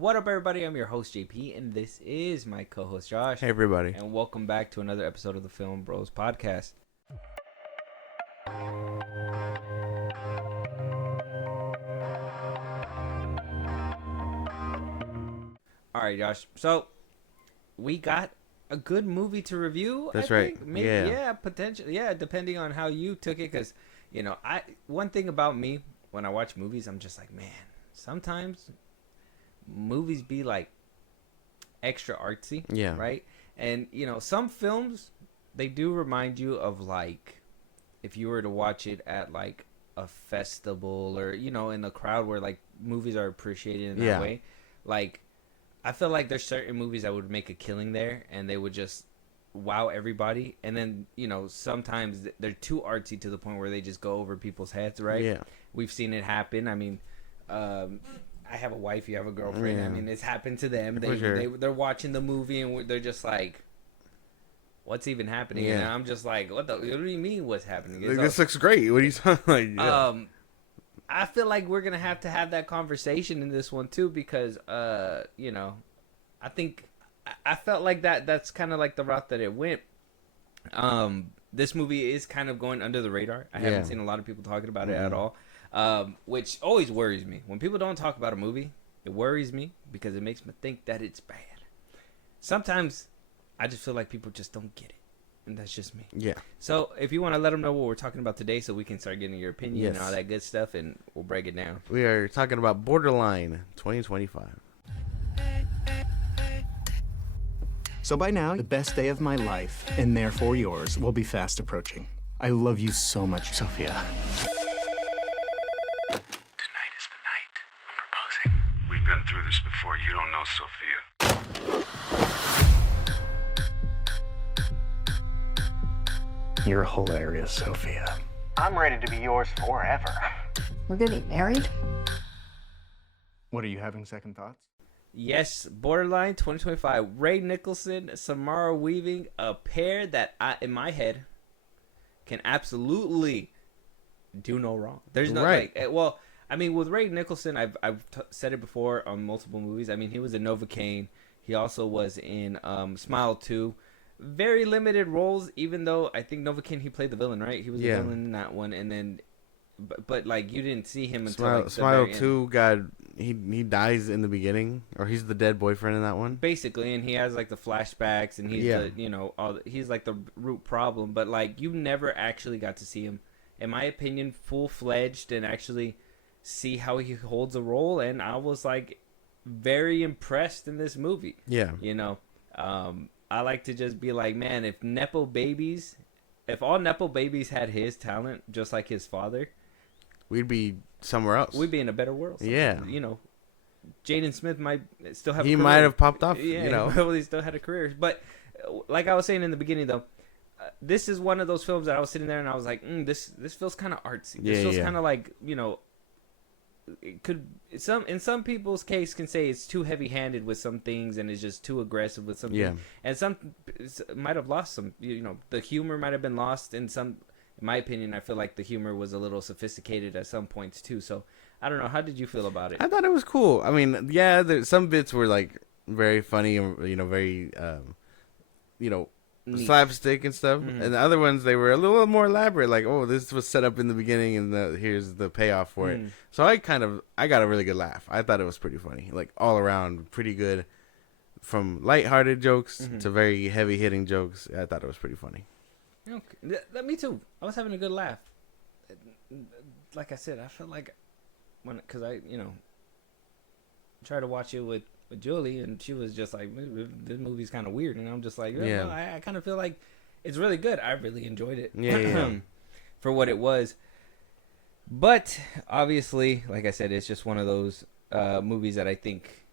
What up, everybody? I'm your host, JP, and this is my co-host, Josh. Hey, everybody. And welcome back to another episode of the FilmBros podcast. All right, Josh. So, we got a good movie to review. That's I right. think. Maybe, yeah, potentially. Yeah, depending on how you took it. Because, one thing about me, when I watch movies, I'm just like, man, sometimes movies be like extra artsy. Yeah. Right? And, some films, they do remind you of, like, if you were to watch it at, like, a festival or, in a crowd where, like, movies are appreciated in that way. Like, I feel like there's certain movies that would make a killing there, and they would just wow everybody. And then, sometimes they're too artsy to the point where they just go over people's heads, right? Yeah. We've seen it happen. I mean, I have a wife, you have a girlfriend. Yeah. I mean, it's happened to them. Sure. They're watching the movie, and they're just like, what's even happening? Yeah. And I'm just like, what do you mean what's happening? Like, this looks great. What are you talking like? Yeah. I feel like we're going to have that conversation in this one, too, because, I think I felt like that's kind of like the route that it went. This movie is kind of going under the radar. I haven't seen a lot of people talking about it at all, which always worries me. When people don't talk about a movie, it worries me because it makes me think that it's bad. Sometimes I just feel like people just don't get it. And that's just me. Yeah. So if you want to let them know what we're talking about today so we can start getting your opinion and all that good stuff, and we'll break it down. We are talking about Borderline 2025. So by now, the best day of my life, and therefore yours, will be fast approaching. I love you so much, Sophia. Tonight is the night I'm proposing. We've been through this before. You don't know Sophia. You're hilarious, Sophia. I'm ready to be yours forever. We're gonna be married? What, are you having second thoughts? Yes, Borderline 2025. Ray Nicholson, Samara Weaving, a pair that in my head can absolutely do no wrong. There's no with Ray Nicholson, I've said it before on multiple movies. I mean, he was in Novocaine. He also was in Smile 2. Very limited roles, even though I think Novocaine, he played the villain, right? He was the villain in that one, and then, but like you didn't see him until Smile 2. God, he dies in the beginning, or he's the dead boyfriend in that one. Basically, and he has like the flashbacks, and he's he's like the root problem. But like you never actually got to see him, in my opinion, full fledged and actually see how he holds a role. And I was like very impressed in this movie. Yeah. I like to just be like, man, if all Nepo babies had his talent, just like his father, we'd be somewhere else. We'd be in a better world. Yeah. Jaden Smith might still have a career. He might have popped off, He probably still had a career. But like I was saying in the beginning, though, this is one of those films that I was sitting there and I was like, this feels kind of artsy. This feels kind of like, it could in some people's case can say it's too heavy-handed with some things and it's just too aggressive with some things. And some might have lost some, the humor might have been lost in some. In my opinion, I feel like the humor was a little sophisticated at some points too. So I don't know, how did you feel about it? I thought it was cool. I mean, some bits were like very funny and very Neat. slapstick and stuff, and the other ones, they were a little more elaborate, like, oh, this was set up in the beginning and here's the payoff for it. So I got a really good laugh. I thought it was pretty funny, like all around pretty good, from lighthearted jokes to very heavy hitting jokes. I thought it was pretty funny. Okay. Me too. I was having a good laugh. Like I said, I felt like because I tried to watch it with Julie, and she was just like, this movie's kind of weird, and I'm just like, I kind of feel like it's really good. I really enjoyed it for what it was. But obviously, like I said, it's just one of those movies that I think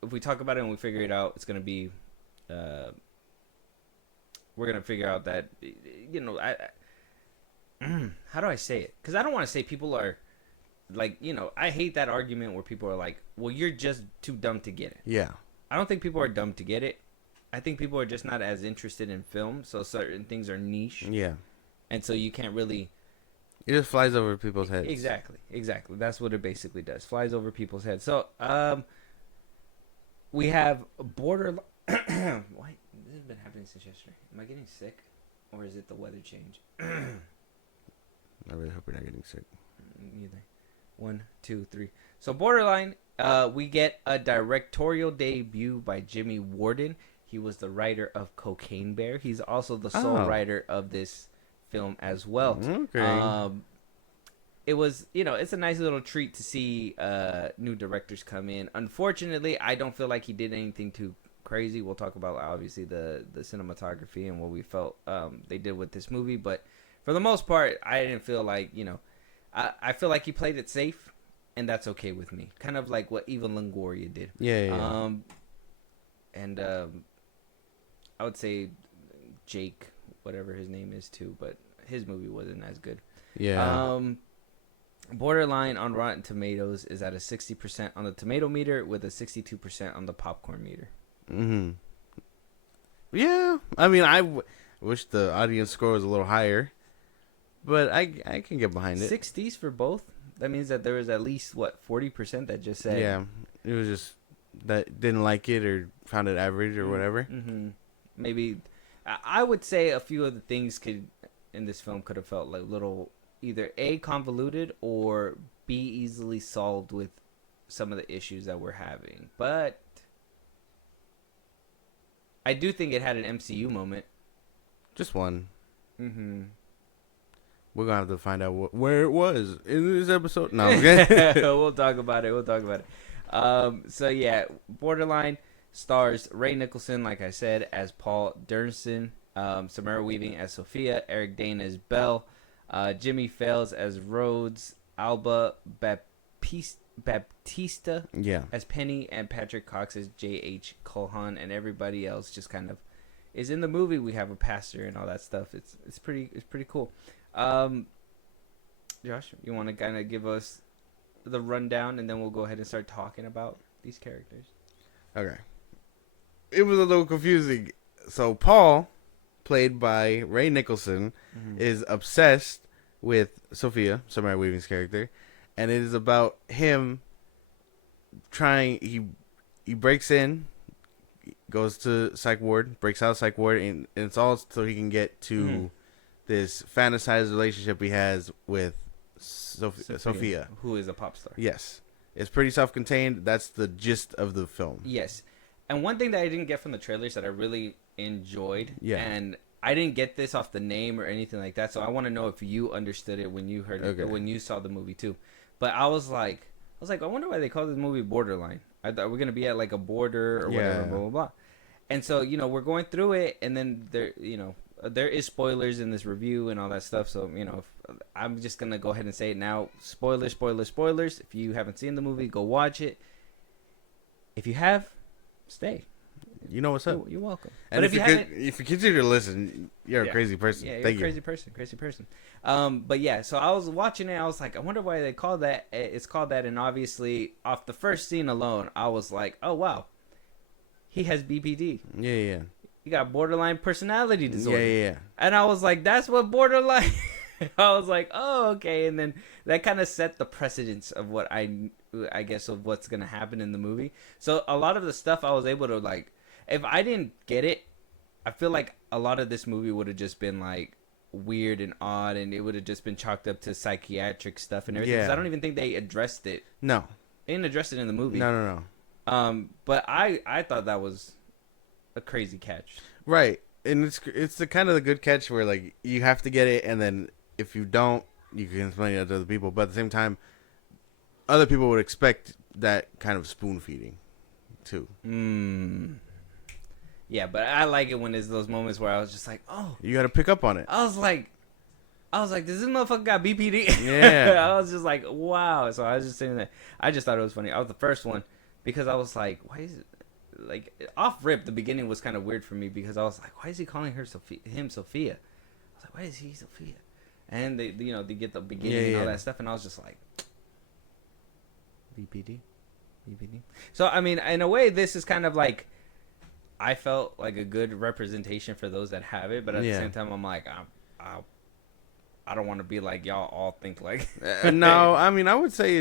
if we talk about it and we figure it out, it's going to be we're going to figure out that how do I say it? Because I don't want to say people are like, I hate that argument where people are like, well, you're just too dumb to get it. Yeah. I don't think people are dumb to get it. I think people are just not as interested in film, so certain things are niche. Yeah. And so you can't really... It just flies over people's heads. Exactly. That's what it basically does. Flies over people's heads. So, we have borderline. Why? This has been happening since yesterday. Am I getting sick, or is it the weather change? I really hope you're not getting sick. Neither. 1, 2, 3. So Borderline, we get a directorial debut by Jimmy Warden. He was the writer of Cocaine Bear. He's also the sole writer of this film as well. Okay. It was, it's a nice little treat to see new directors come in. Unfortunately, I don't feel like he did anything too crazy. We'll talk about, obviously, the cinematography and what we felt they did with this movie. But for the most part, I didn't feel like, I feel like he played it safe, and that's okay with me. Kind of like what Eva Longoria did. Yeah. And I would say Jake, whatever his name is, too. But his movie wasn't as good. Yeah. Borderline on Rotten Tomatoes is at a 60% on the tomato meter with a 62% on the popcorn meter. Mm-hmm. Yeah. I mean, I wish the audience score was a little higher. But I can get behind it. 60s for both? That means that there was at least, 40% that just said... Yeah. It was just that didn't like it or found it average or whatever. Mm-hmm. Maybe... I would say a few of the things in this film could have felt like little... Either A, convoluted, or B, easily solved with some of the issues that we're having. But... I do think it had an MCU moment. Just one. Mm-hmm. We're going to have to find out where it was in this episode. No. We'll talk about it. So, yeah, Borderline stars Ray Nicholson, like I said, as Paul Dernson, Samara Weaving as Sophia, Eric Dane as Belle, Jimmy Fails as Rhodes, Alba Baptista as Penny, and Patrick Cox as J.H. Cohan, and everybody else just kind of is in the movie. We have a pastor and all that stuff. It's pretty cool. Josh, you want to kind of give us the rundown, and then we'll go ahead and start talking about these characters. Okay. It was a little confusing. So Paul, played by Ray Nicholson, is obsessed with Sophia, Samara Weaving's character, and it is about him trying. He breaks in, goes to psych ward, breaks out of psych ward, and it's all so he can get to this fantasized relationship he has with Sophia, who is a pop star. Yes. It's pretty self-contained. That's the gist of the film. Yes. And one thing that I didn't get from the trailers that I really enjoyed, and I didn't get this off the name or anything like that, so I want to know if you understood it when you heard it, or when you saw the movie too. But I was like, I wonder why they call this movie Borderline. I thought we're going to be at like a border or whatever, blah, blah, blah. And so, we're going through it, and then there is spoilers in this review and all that stuff. So, I'm just going to go ahead and say it now. Spoilers. If you haven't seen the movie, go watch it. If you have, stay. You know what's up. You're welcome. And but if you continue to listen, you're a crazy person. Yeah, you're a crazy person. But yeah, so I was watching it. I was like, I wonder why they call that. It's called that. And obviously, off the first scene alone, I was like, oh, wow. He has BPD. Yeah. He got borderline personality disorder. Yeah. And I was like, that's what borderline... I was like, oh, okay. And then that kind of set the precedence of what I guess of what's going to happen in the movie. So a lot of the stuff I was able to, like, if I didn't get it, I feel like a lot of this movie would have just been, like, weird and odd, and it would have just been chalked up to psychiatric stuff and everything. Yeah. 'Cause I don't even think they addressed it. No. They didn't address it in the movie. No. But I thought that was a crazy catch. Right. And it's the kind of the good catch where, like, you have to get it, and then if you don't, you can explain it to other people. But at the same time, other people would expect that kind of spoon feeding, too. Yeah, but I like it when there's those moments where I was just like, oh. You got to pick up on it. I was like, does this motherfucker got BPD? Yeah. I was just like, wow. So I was just saying that. I just thought it was funny. I was the first one because I was like, why is it? Like, off rip, the beginning was kind of weird for me because I was like, why is he calling him Sophia? I was like, why is he Sophia? And they get the beginning and all that stuff, and I was just like, BPD. So I mean, in a way, this is kind of like, I felt like a good representation for those that have it, but at the same time, I'm like, I don't want to be like y'all all think like. No, I mean, I would say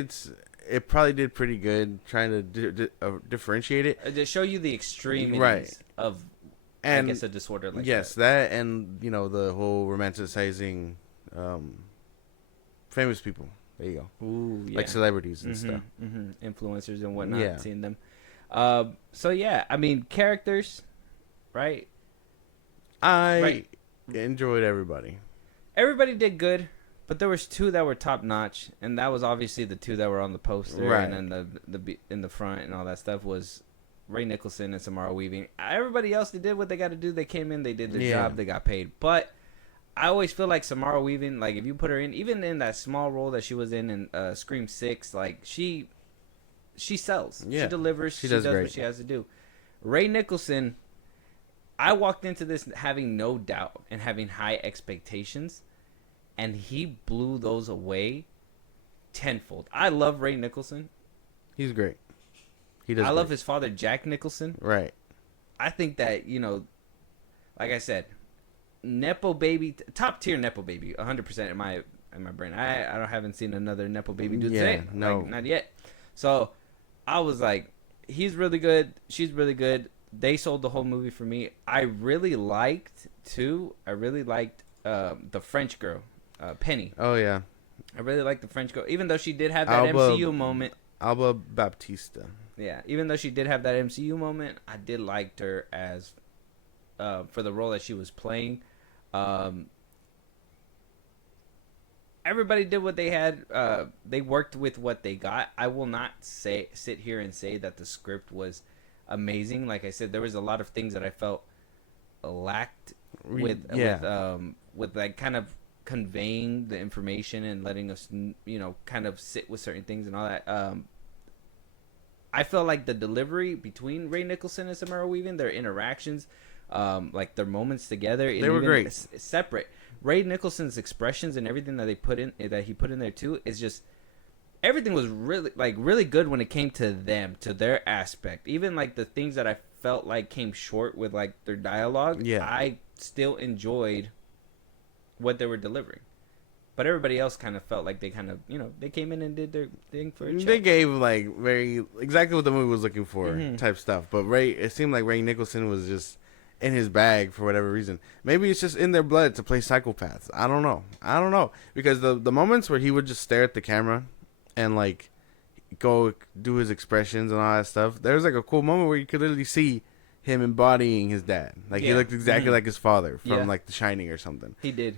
it probably did pretty good trying to differentiate it. To show you the extremities Right. of, And I guess, a disorder like yes, that and the whole romanticizing famous people. There you go. Ooh, yeah. Like celebrities and stuff. Influencers and whatnot, Yeah. seeing them. So yeah, I mean, characters, right? I enjoyed everybody. Everybody did good, but there was 2 that were top notch, and that was obviously the 2 that were on the poster, Right. and then the in the front and all that stuff was Ray Nicholson and Samara Weaving. Everybody else, they did what they got to do. They came in, they did their job, they got paid. But I always feel like Samara Weaving, like if you put her in, even in that small role that she was in Scream 6, like she sells, Yeah. she delivers, She she does does great. what she has to do. Ray Nicholson, I walked into this having no doubt and having high expectations, and he blew those away tenfold. I love Ray Nicholson. He's great. He does. I love great. his father, Jack Nicholson. Right. I think that, like I said, Nepo baby, top tier Nepo baby, 100% in my brain. I haven't seen another Nepo baby do the same. No. Like, not yet. So I was like, he's really good. She's really good. They sold the whole movie for me. I really liked the French girl, Penny. Oh yeah. I really liked the French girl, even though she did have that Alba- MCU moment. Alba Baptista. Yeah, even though she did have that MCU moment, I did like her as for the role that she was playing. Everybody did what they had. They worked with what they got. I will not sit here and say that the script was amazing. Like I said, there was a lot of things that I felt lacked with like kind of conveying the information and letting us kind of sit with certain things and all that. I felt like the delivery between Ray Nicholson and Samara Weaving, their interactions, like their moments together, they were great. Separate. Ray Nicholson's expressions and everything that he put in there too is just everything was really good when it came to them, to their aspect. Even like the things that I felt like came short with like their dialogue, I still enjoyed what they were delivering. But everybody else kind of felt like they kind of, they came in and did their thing for a check. They gave like exactly what the movie was looking for type stuff. But it seemed like Ray Nicholson was just in his bag for whatever reason. Maybe it's just in their blood to play psychopaths. I don't know. Because the moments where he would just stare at the camera and like go do his expressions and all that stuff, there was like a cool moment where you could literally see him embodying his dad. Like he looked exactly like his father from like The Shining or something. He did.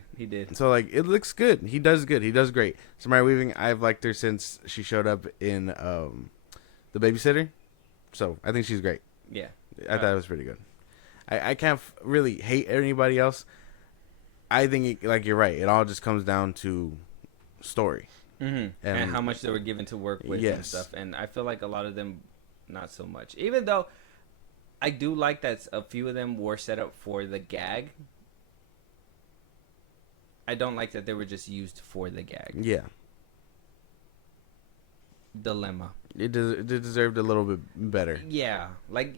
So like it looks good. He does good. He does great. Samara Weaving, I've liked her since she showed up in The Babysitter. So I think she's great. Yeah. I thought it was pretty good. I can't really hate anybody else. I think like you're right. It all just comes down to story. And how much they were given to work with and stuff. And I feel like a lot of them, not so much. Even though I do like that a few of them were set up for the gag. I don't like that they were just used for the gag. Yeah. Dilemma. It deserved a little bit better. Yeah. Like,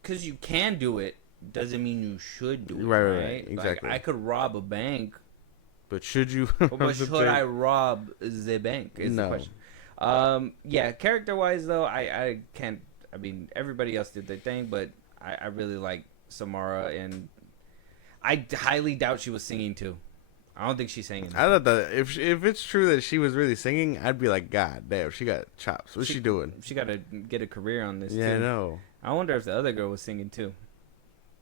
because you can do it doesn't mean you should do it. Right, exactly. Like, I could rob a bank. But should you? But should I rob the bank is the question. Yeah, character-wise, though, I can't. I mean, everybody else did their thing, but I really like Samara, and I highly doubt she was singing, too. I don't think she's singing. I thought that if it's true that she was really singing, I'd be like, God damn, she got chops. What's she doing? She got to get a career on this, Yeah, too. I know. I wonder if the other girl was singing, too.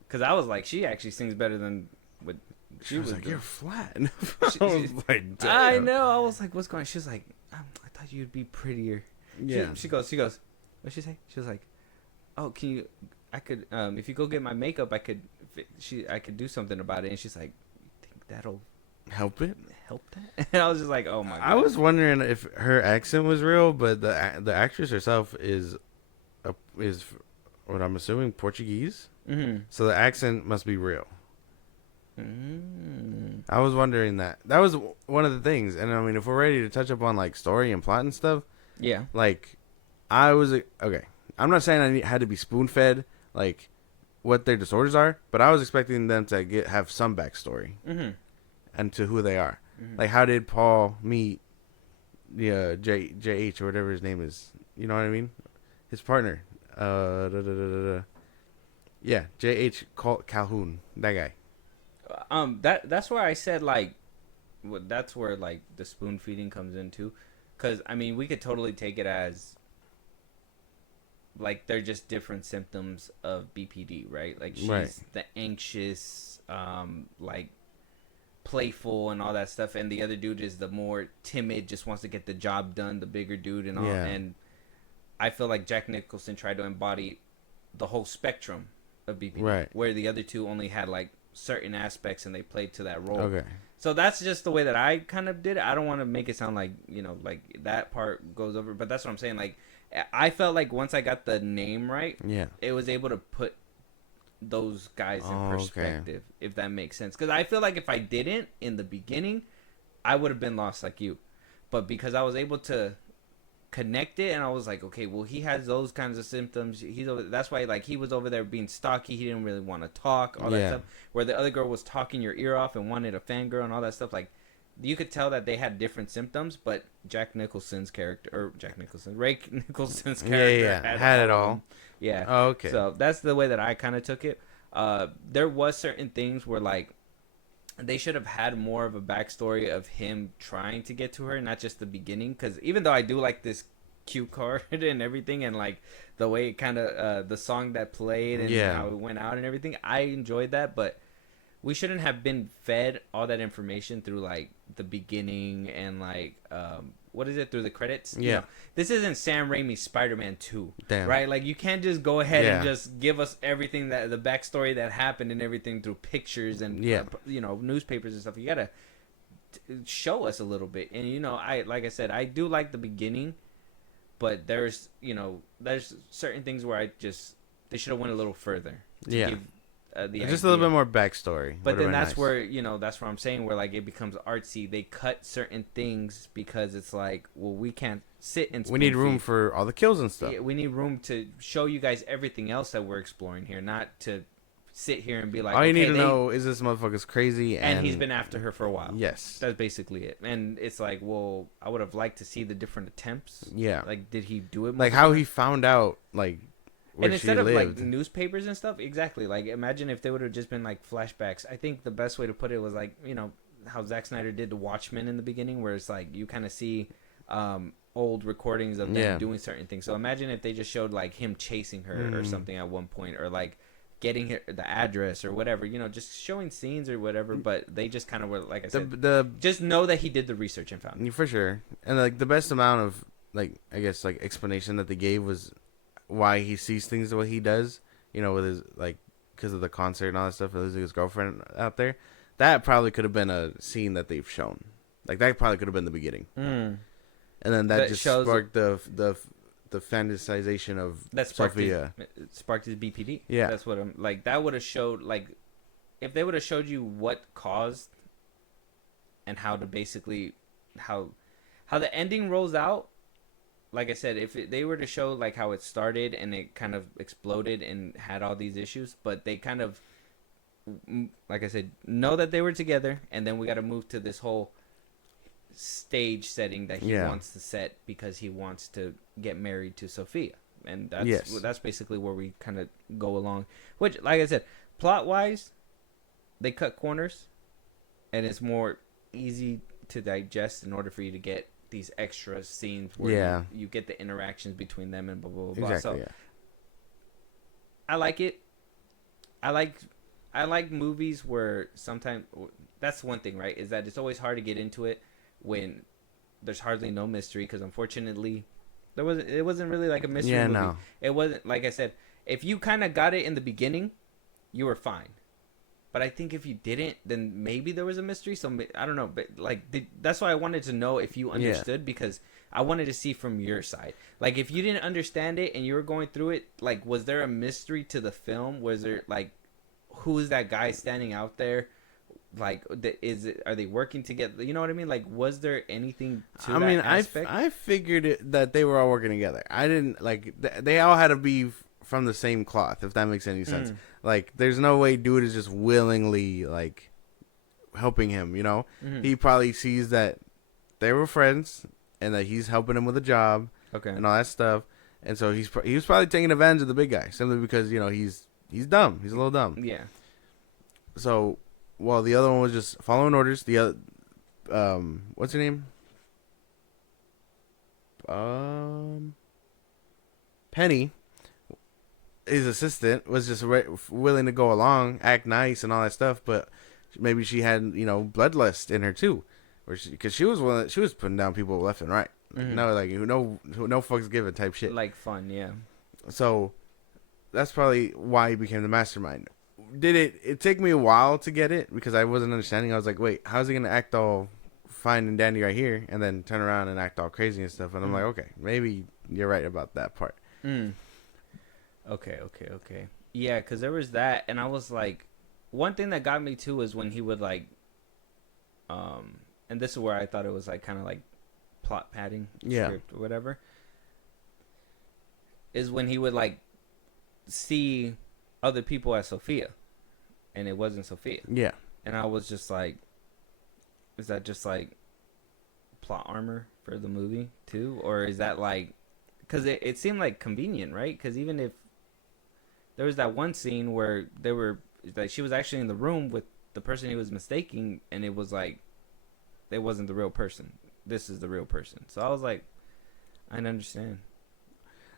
Because I was like, she actually sings better than what she was like, doing. You're flat. I was like, damn. I know. I was like, what's going on? She was like, I thought you'd be prettier. Yeah. She goes, what'd she say? She was like, oh, can you, I could, if you go get my makeup, I could do something about it. And she's like, think that'll help that? And I was just like, oh my God. I was wondering if her accent was real, but the actress herself is what I'm assuming Portuguese. Mm-hmm. So the accent must be real. Mm. I was wondering that. That was one of the things. And I mean, if we're ready to touch up on like story and plot and stuff, yeah. Like, I was okay. I'm not saying I had to be spoon fed like what their disorders are, but I was expecting them to have some backstory and to who they are. Mm-hmm. Like, how did Paul meet JH or whatever his name is. You know what I mean? His partner. Yeah, JH Calhoun. That guy. That's where I said like, that's where like the spoon feeding comes into, because I mean we could totally take it as like they're just different symptoms of BPD, right? Like she's the anxious, like playful and all that stuff, and the other dude is the more timid, just wants to get the job done, the bigger dude and all. Yeah. And I feel like Jack Nicholson tried to embody the whole spectrum of BPD, Right. where the other two only had like certain aspects and they played to that role. Okay. So that's just the way that I kind of did it. I don't want to make it sound like, you know, like that part goes over, but that's what I'm saying. Like, I felt like once I got the name right, Yeah. it was able to put those guys in Oh, perspective, if that makes sense. Because I feel like if I didn't in the beginning, I would have been lost like you. But because I was able to connect it, and I was like, okay, well, he has those kinds of symptoms. That's why, like, he was over there being stocky. He didn't really want to talk, all that stuff. Where the other girl was talking your ear off and wanted a fangirl and all that stuff. Like, you could tell that they had different symptoms, but Ray Nicholson's character had it all. Yeah. Oh, okay. So that's the way that I kind of took it. There was certain things where like they should have had more of a backstory of him trying to get to her, not just the beginning. Because even though I do like this cue card and everything, and like the way it kind of the song that played and how it went out and everything, I enjoyed that. But we shouldn't have been fed all that information through like the beginning and like what is it, through the credits? Yeah. You know, this isn't Sam Raimi's Spider-Man 2. Damn. Right? Like, you can't just go ahead and just give us everything, that the backstory that happened and everything through pictures and you know, newspapers and stuff. You gotta show us a little bit. And you know, like I said, I do like the beginning, but there's certain things where they should have went a little further to give just a little bit more backstory. But then that's where, you know, that's where I'm saying where like it becomes artsy. They cut certain things because it's like, well, we can't sit and we need room for all the kills and stuff. Yeah, we need room to show you guys everything else that we're exploring here, not to sit here and be like, all you need to know is this motherfucker's crazy and he's been after her for a while. Yes, that's basically it. And it's like, well, I would have liked to see the different attempts. Yeah, like, did he do it? Like how he found out, like. And instead of like newspapers and stuff, exactly. Like, imagine if they would have just been like flashbacks. I think the best way to put it was like, you know, how Zack Snyder did The Watchmen in the beginning, where it's like you kind of see old recordings of them doing certain things. So imagine if they just showed like him chasing her or something at one point, or like getting her the address or whatever, you know, just showing scenes or whatever. But they just kind of were, like I said, just know that he did the research and found it. For sure. And like the best amount of like, I guess, like explanation that they gave was why he sees things the way he does, you know, with his, like, because of the concert and all that stuff, and losing his girlfriend out there. That probably could have been a scene that they've shown. Like, that probably could have been the beginning. And then that just sparked the fantasization of Sophia. It sparked his BPD. Yeah. That's what I'm, like, that would have showed, like, if they would have showed you what caused and how to basically, how the ending rolls out. Like I said, if they were to show like how it started and it kind of exploded and had all these issues, but they kind of, like I said, know that they were together, and then we got to move to this whole stage setting that he wants to set because he wants to get married to Sophia, and that's basically where we kind of go along. Which, like I said, plot wise, they cut corners, and it's more easy to digest in order for you to get these extra scenes where you get the interactions between them and blah blah blah. Exactly, so I like it. I like movies where sometimes that's one thing, right? Is that it's always hard to get into it when there's hardly no mystery, because unfortunately it wasn't really like a mystery movie. No. It wasn't, like I said, if you kind of got it in the beginning, you were fine. But I think if you didn't, then maybe there was a mystery. So I don't know, but like that's why I wanted to know if you understood, because I wanted to see from your side. Like, if you didn't understand it and you were going through it, like, was there a mystery to the film? Was there, like, who is that guy standing out there? Like, are they working together? You know what I mean? Like, was there anything to that aspect? I figured that they were all working together. I didn't, like, they all had to be from the same cloth, if that makes any sense. Like, there's no way dude is just willingly, like, helping him, you know? He probably sees that they were friends, and that he's helping him with a job Okay. and all that stuff. And so he was probably taking advantage of the big guy simply because he's dumb. He's a little dumb. Yeah. So while the other one was just following orders, the other what's her name? Penny, his assistant, was just willing to go along, act nice and all that stuff, but maybe she had bloodlust in her too, because she was putting down people left and right. Mm-hmm. No, like no fucks given type shit. Like fun, yeah. So that's probably why he became the mastermind. Did it take me a while to get it because I wasn't understanding. I was like, wait, how's he gonna act all fine and dandy right here and then turn around and act all crazy and stuff? And I'm like, okay, maybe you're right about that part. Okay. Yeah, because there was that, and I was like, one thing that got me too was when he would like, and this is where I thought it was like kind of like plot padding, script or whatever, is when he would like see other people as Sophia, and it wasn't Sophia. Yeah. And I was just like, is that just like plot armor for the movie too, or is that like, because it seemed like convenient, right? Because even if there was that one scene where they were like, she was actually in the room with the person he was mistaking, and it was like, it wasn't the real person. This is the real person. So I was like, I understand.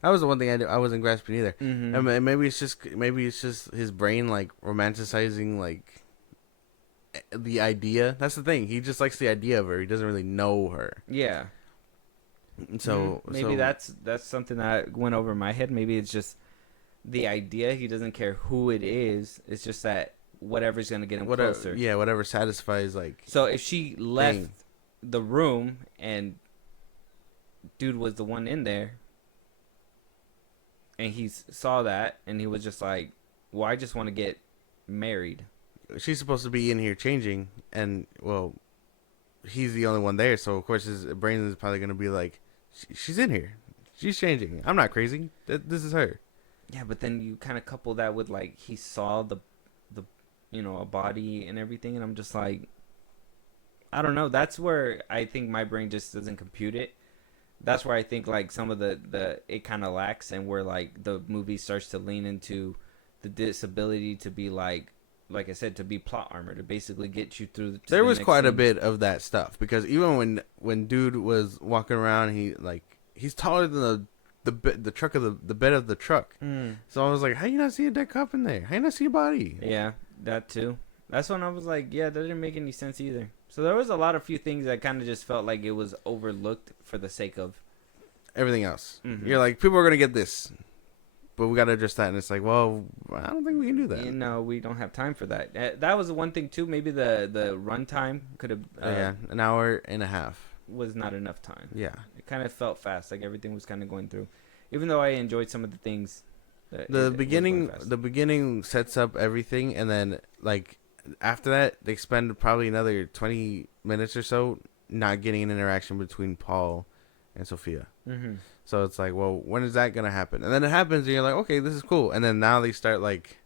That was the one thing I wasn't grasping either. Mm-hmm. I mean, maybe it's just his brain like romanticizing like the idea. That's the thing. He just likes the idea of her. He doesn't really know her. Yeah. So maybe that's something that went over my head. Maybe it's just the idea. He doesn't care who it is. It's just that whatever's gonna get him closer. Yeah, whatever satisfies like. So if she left the room and dude was the one in there, and he saw that, and he was just like, well, I just want to get married. She's supposed to be in here changing, and well, he's the only one there, so of course his brain is probably gonna be like, she's in here, she's changing. I'm not crazy. This is her. Yeah, but then you kind of couple that with like he saw the a body and everything, and I'm just like, I don't know. That's where I think my brain just doesn't compute it. That's where I think like some of the it kind of lacks, and where like the movie starts to lean into the disability to be like I said, to be plot armor, to basically get you through. There was quite a bit of that stuff, because even when dude was walking around, he's taller than the truck of the bed of the truck. So I was like, how you not see a dead cop in there? How you not see a body? Yeah, that too. That's when I was like, yeah, that didn't make any sense either. So there was a few things that kind of just felt like it was overlooked for the sake of everything else. Mm-hmm. You're like, people are gonna get this, but we gotta address that, and it's like, well, I don't think we can do that. We don't have time for that. That was the one thing too. Maybe the runtime could have an hour and a half was not enough time. Yeah, it kind of felt fast, like everything was kind of going through. Even though I enjoyed some of the things. The beginning sets up everything, and then like after that, they spend probably another 20 minutes or so not getting an interaction between Paul and Sophia. Mm-hmm. So it's like, well, when is that gonna happen? And then it happens, and you're like, okay, this is cool. And then now they start like,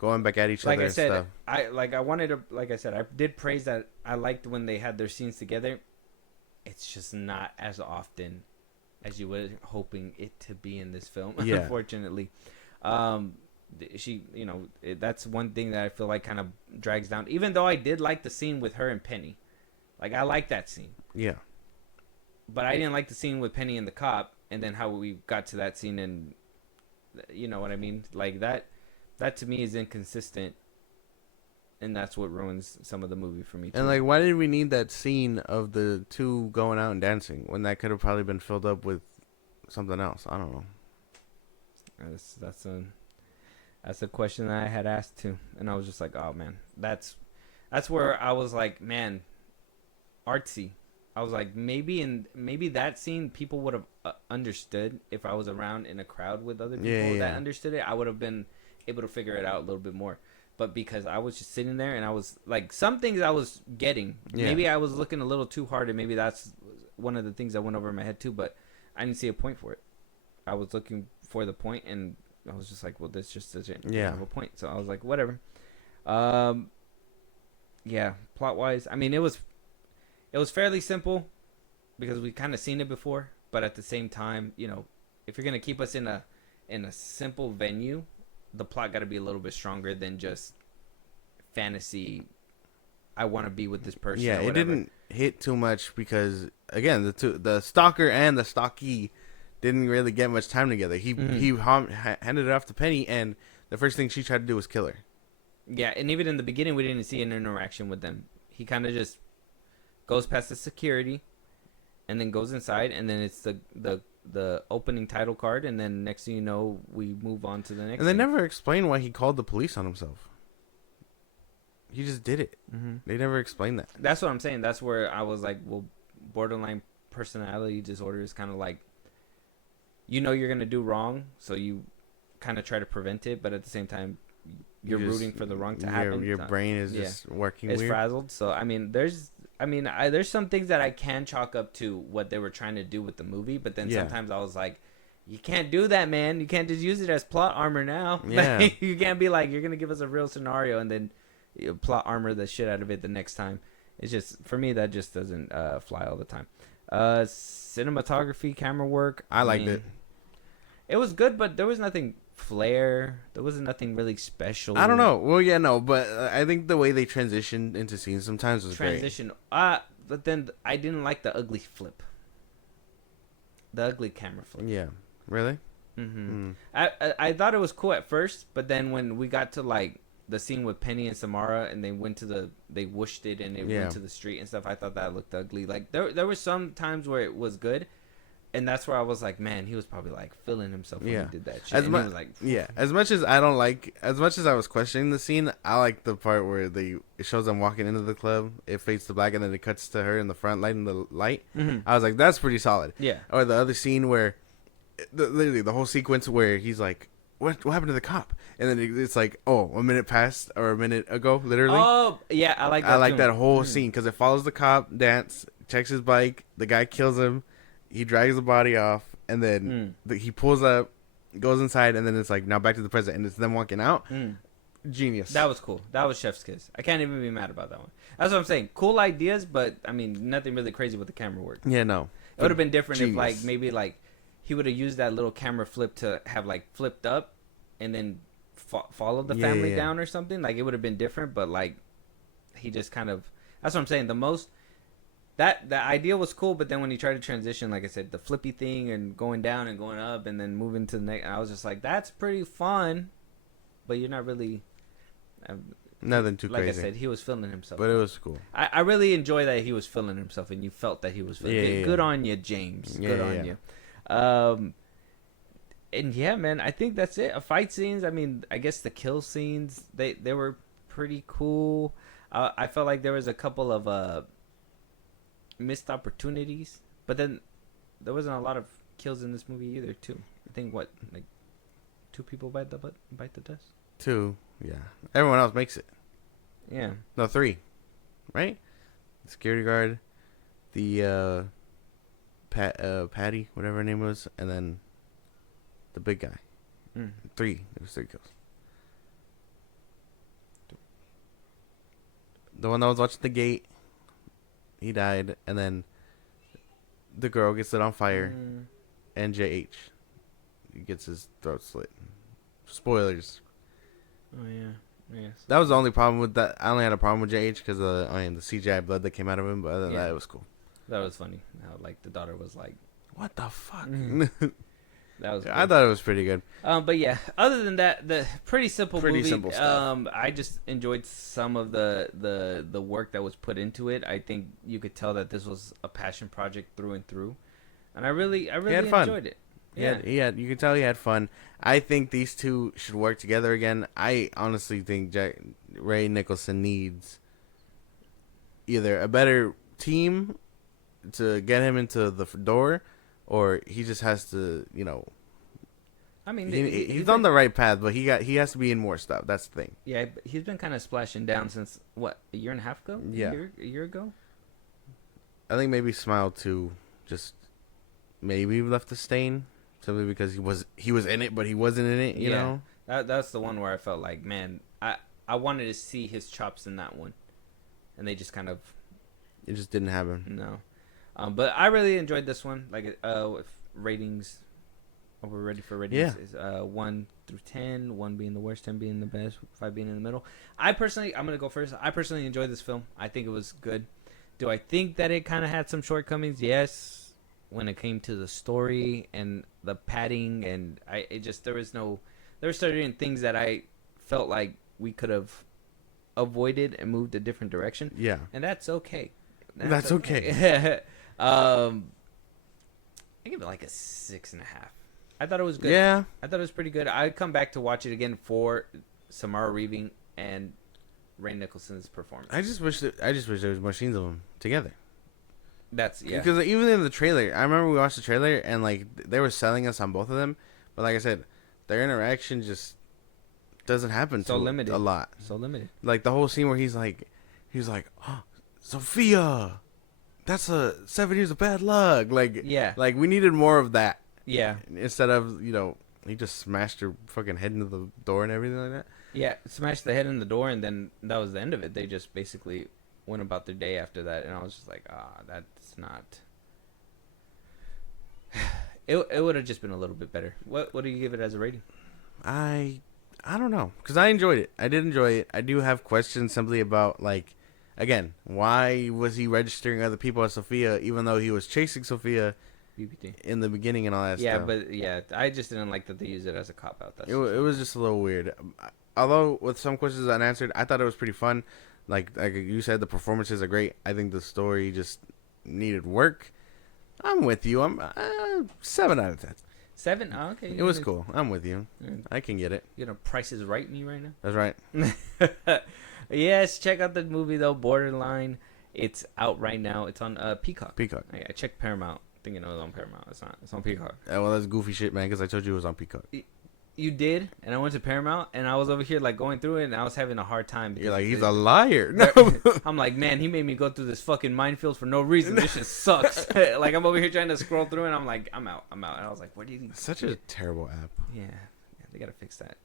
going back at each other. Like I said, and stuff. I wanted to, like I said, I did praise that. I liked when they had their scenes together. It's just not as often as you were hoping it to be in this film. Yeah. Unfortunately, she, that's one thing that I feel like kind of drags down. Even though I did like the scene with her and Penny, like I like that scene. Yeah. But I didn't like the scene with Penny and the cop, and then how we got to that scene, and you know what I mean? Like that to me is inconsistent, and that's what ruins some of the movie for me too. And like, why did we need that scene of the two going out and dancing when that could have probably been filled up with something else? I don't know. That's a question that I had asked too, and I was just like, oh man, that's where I was like, man, artsy. I was like, maybe that scene people would have understood if I was around in a crowd with other people that understood it. I would have been able to figure it out a little bit more. But because I was just sitting there and I was like, some things I was getting. Yeah. Maybe I was looking a little too hard, and maybe that's one of the things that went over my head too. But I didn't see a point for it. I was looking for the point, and I was just like, well, this just doesn't have a point. So I was like, whatever. Yeah, plot wise, I mean, it was fairly simple. because we kind of seen it before, but at the same time, you know, if you're gonna keep us in a simple venue, the plot got to be a little bit stronger than just fantasy. I want to be with this person. Yeah, or it whatever. didn't hit too much because again, the stalker and the stalkee didn't really get much time together. He handed it off to Penny, and the first thing she tried to do was kill her. Yeah, and even in the beginning, we didn't see an interaction with them. He kind of just goes past the security, and then goes inside, and then it's the opening title card, and then next thing you know, we move on to the next. And they thing. never explained why he called the police on himself. He just did it. They never explained that. That's what I'm saying. That's where I was like, well, borderline personality disorder is kind of like, you know, you're gonna do wrong, so you kind of try to prevent it, but at the same time, you're rooting for the wrong to happen. Your brain is just working it's weird. frazzled. So I mean, there's some things that I can chalk up to what they were trying to do with the movie, but then sometimes I was like, you can't do that, man. You can't just use it as plot armor now. Yeah. You can't be like, you're gonna give us a real scenario and then plot armor the shit out of it the next time. It's just, for me, that just doesn't fly all the time. Cinematography, camera work, I liked it. It was good, but there was nothing flair. There wasn't nothing really special. I don't know. Well, yeah, no, but I think the way they transitioned into scenes sometimes was Transition. But then I didn't like the ugly flip. The ugly camera flip. great. Yeah. Really? I thought it was cool at first, but then when we got to like the scene with Penny and Samara, and they whooshed it and it went to the street and stuff, I thought that looked ugly. Like there were some times where it was good, and that's where I was like, man, he was probably like feeling himself when he did that shit. He was like, as much as I was questioning the scene, I like the part where it shows them walking into the club, it fades to black, and then it cuts to her in the front lighting the light. I was like, that's pretty solid. Yeah. Or the other scene where literally the whole sequence where he's like, what happened to the cop? And then it's like, oh, a minute passed or a minute ago, literally. Oh, yeah, I like that. I like that whole scene because it follows the cop dance, checks his bike, the guy kills him, he drags the body off, and then he pulls up, goes inside, and then it's like, now back to the present, and it's them walking out. Genius. That was cool. That was chef's kiss. I can't even be mad about that one. That's what I'm saying. Cool ideas, but I mean, nothing really crazy with the camera work. Yeah, no. It would have been different Genius. if like maybe like he would have used that little camera flip to have like flipped up and then followed the family down or something. Like it would have been different, but like he just kind of, that's what I'm saying. The idea was cool, but then when he tried to transition, like I said, the flippy thing and going down and going up and then moving to the next, I was just like, that's pretty fun, but you're not really nothing too crazy. Like I said, he was feeling himself, but it was cool. I really enjoy that he was feeling himself, and you felt that he was feeling. Yeah. Good on you, James. Good on you. And yeah, man, I think that's it. Fight scenes. I mean, I guess the kill scenes they were pretty cool. I felt like there was a couple of missed opportunities, but then there wasn't a lot of kills in this movie either. Too. I think like 2 people bite the dust. 2, yeah. Everyone else makes it. Yeah. No, 3, right? The security guard, the Patty, whatever her name was, and then the big guy. 3. There was 3 kills. The one that was watching the gate, he died, and then the girl gets lit on fire, and JH gets his throat slit. Spoilers. Oh yeah. Yes. That was the only problem with that. I only had a problem with JH because of the CGI blood that came out of him, but other than that, it was cool. That was funny. How like the daughter was like, "What the fuck?" That was. Cool. I thought it was pretty good. But yeah, other than that, the pretty simple movie. Simple stuff. I just enjoyed some of the work that was put into it. I think you could tell that this was a passion project through and through, and I really enjoyed it. Yeah, you could tell he had fun. I think these two should work together again. I honestly think Ray Nicholson needs either a better team to get him into the door, or he just has to, I mean, he's on the right path, but he has to be in more stuff. That's the thing. Yeah, he's been kind of splashing down since what, a year and a half ago? Yeah, a year ago. I think maybe Smile 2 just maybe left a stain simply because he was in it, but he wasn't in it. You know, that's the one where I felt like, man, I wanted to see his chops in that one, and they just kind of. It just didn't happen. No. But I really enjoyed this one. Like, with ratings, we're ready for ratings. Yeah. Is 1 through 10, 1 being the worst, 10 being the best, 5 being in the middle. I'm gonna go first. I personally enjoyed this film. I think it was good. Do I think that it kind of had some shortcomings? Yes. When it came to the story and the padding, and there were certain things that I felt like we could have avoided and moved a different direction. Yeah. And that's okay. That's okay. I give it like a 6.5. I thought it was good. Yeah. I thought it was pretty good. I'd come back to watch it again for Samara Weaving and Ray Nicholson's performance. I just wish there was more scenes of them together. That's Because even in the trailer, I remember we watched the trailer and like they were selling us on both of them, but like I said, their interaction just doesn't happen So limited. a lot. So limited. Like the whole scene where he's like, oh, Sophia, that's 7 years of bad luck. Like, Yeah. like we needed more of that. Yeah. Instead of, he just smashed her fucking head into the door and everything like that. Yeah. Smashed the head in the door, and then that was the end of it. They just basically went about their day after that, and I was just like, that's not. It would have just been a little bit better. What do you give it as a rating? I don't know, because I enjoyed it. I did enjoy it. I do have questions simply about, like, again, why was he registering other people as Sophia even though he was chasing Sophia BBT. in the beginning and all that Yeah, stuff? but yeah, I just didn't like that they used it as a cop out. It was just a little weird. Although with some questions unanswered, I thought it was pretty fun. Like you said, the performances are great. I think the story just needed work. I'm with you. I'm 7 out of 10. 7? Oh, okay. It was cool. I'm with you. Mm. I can get it. You gonna Price is Right me right now? That's right. Yes, check out the movie though, Borderline. It's out right now. It's on Peacock. Peacock. I checked Paramount, thinking it was on Paramount. It's not. It's on Peacock. Well, that's goofy shit, man. Because I told you it was on Peacock. You did, and I went to Paramount, and I was over here like going through it, and I was having a hard time. You're like, he's a liar. No. I'm like, man, he made me go through this fucking minefield for no reason. This shit sucks. Like, I'm over here trying to scroll through, and I'm like, I'm out. And I was like, where did he? Such a terrible app. Yeah, they gotta fix that.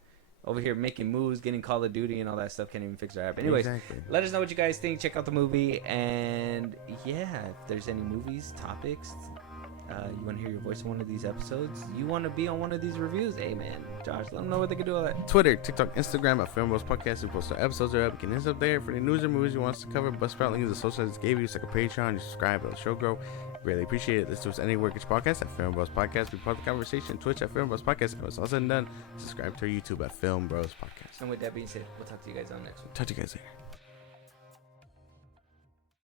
Over here making moves, getting Call of Duty and all that stuff, can't even fix their app. Anyways, Exactly. let us know what you guys think. Check out the movie, and yeah, if there's any movies, topics, you want to hear your voice in one of these episodes, you want to be on one of these reviews, hey man, Josh, let them know what they can do all that. Twitter, TikTok, Instagram at FilmBros Podcast. We post our episodes are up. You can hit us up there for any news or movies you want us to cover. Bust out links to the social sites gave you. It's like a Patreon. You subscribe, let the show grow. Really appreciate it. Listen to us anywhere get your podcast at FilmBros Podcast. Be part of the conversation. Twitch at FilmBros Podcast. And when it's all said and done, subscribe to our YouTube at FilmBros Podcast. And with that being said, we'll talk to you guys on next week. Talk to you guys later.